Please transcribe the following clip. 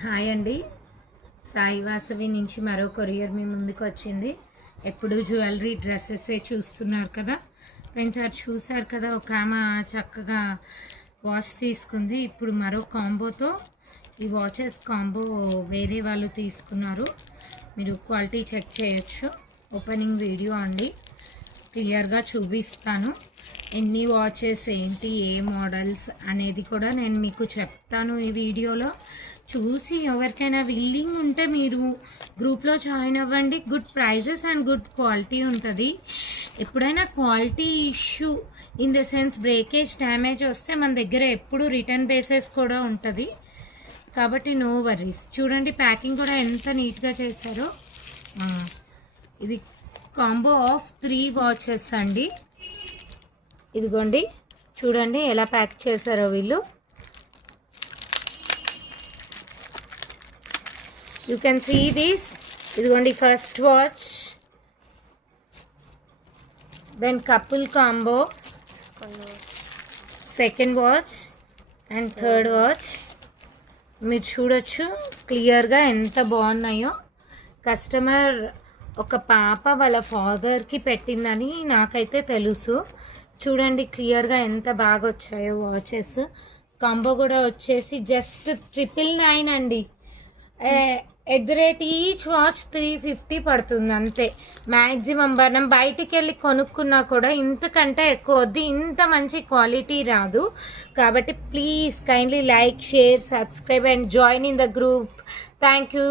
Hi అండి. సాయి వాసవి నుంచి మరో కొరియర్ మీ ముందుకు వచ్చింది. ఎప్పుడు జ్యువెలరీ డ్రెస్సెసే చూస్తున్నారు కదా ఫ్రెండ్స్. అది చూసారు కదా, ఒక ఆమె చక్కగా వాచ్ తీసుకుంది. ఇప్పుడు మరో కాంబోతో ఈ వాచెస్ కాంబో వేరే వాళ్ళు తీసుకున్నారు. మీరు క్వాలిటీ చెక్ చేయొచ్చు. ఓపెనింగ్ వీడియో అండి, క్లియర్గా చూపిస్తాను. ఎన్ని వాచెస్ ఏంటి, ఏ మోడల్స్ అనేది కూడా నేను మీకు చెప్తాను ఈ వీడియోలో. చూసి ఎవరికైనా విల్లింగ్ ఉంటే మీరు గ్రూప్లో జాయిన్ అవ్వండి. Good prices and good quality ఉంటుంది. ఎప్పుడైనా quality issue in the sense breakage, damage వస్తే మన దగ్గర ఎప్పుడు రిటర్న్ బేసెస్ కూడా ఉంటుంది, కాబట్టి నో వర్రీస్. చూడండి ప్యాకింగ్ కూడా ఎంత నీట్గా చేశారో. ఇది కాంబో ఆఫ్ 3 వాచెస్ అండి. ఇదిగోండి చూడండి ఎలా ప్యాక్ చేశారో వీళ్ళు. You can see this. ఇదిగోండి first watch, then couple combo, second watch and third watch. మీరు చూడొచ్చు క్లియర్గా ఎంత బాగున్నాయో. కస్టమర్ ఒక పాప వాళ్ళ ఫాదర్కి పెట్టిందని నాకైతే తెలుసు. చూడండి క్లియర్గా ఎంత బాగా వచ్చాయో వాచెస్. కాంబో కూడా వచ్చేసి జస్ట్ 999 అండి. At the rate each watch 350 పడుతుంది అంతే. మ్యాక్సిమం మనం బయటికి వెళ్ళి కొనుక్కున్నా కూడా ఇంతకంటే ఎక్కువ వద్దు, ఇంత మంచి క్వాలిటీ రాదు. కాబట్టి please kindly like, share, subscribe and join in the group. Thank you.